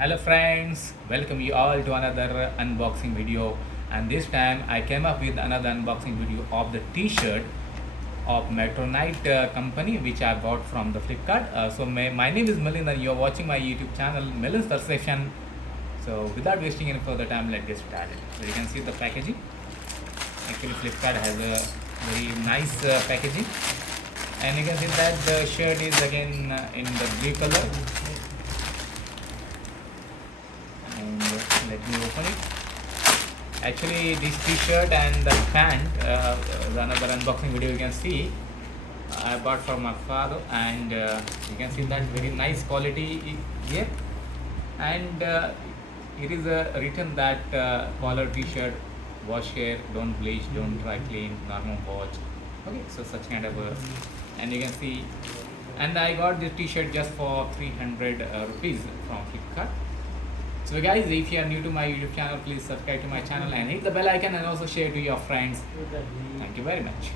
Hello friends, welcome you all to another unboxing video, and this time I came up with another unboxing video of the t-shirt of Metronaut company which I bought from the Flipkart. My name is Milin and you are watching my YouTube channel Milin's Perception. So without wasting any further time, let's get started. So you can see the packaging. Actually Flipkart has a very nice packaging, and you can see that the shirt is again in the blue color. And let me open it. Actually this t-shirt and the pant, another unboxing video you can see, I bought from my father, and you can see that very nice quality here. And it is written that collar t-shirt, wash hair, don't bleach, don't dry clean, normal wash. Okay, so such kind of and you can see, and I got this t-shirt just for 300 rupees from Flipkart. So guys, if you are new to my YouTube channel, please subscribe to my channel and hit the bell icon, and also share to your friends. Thank you very much.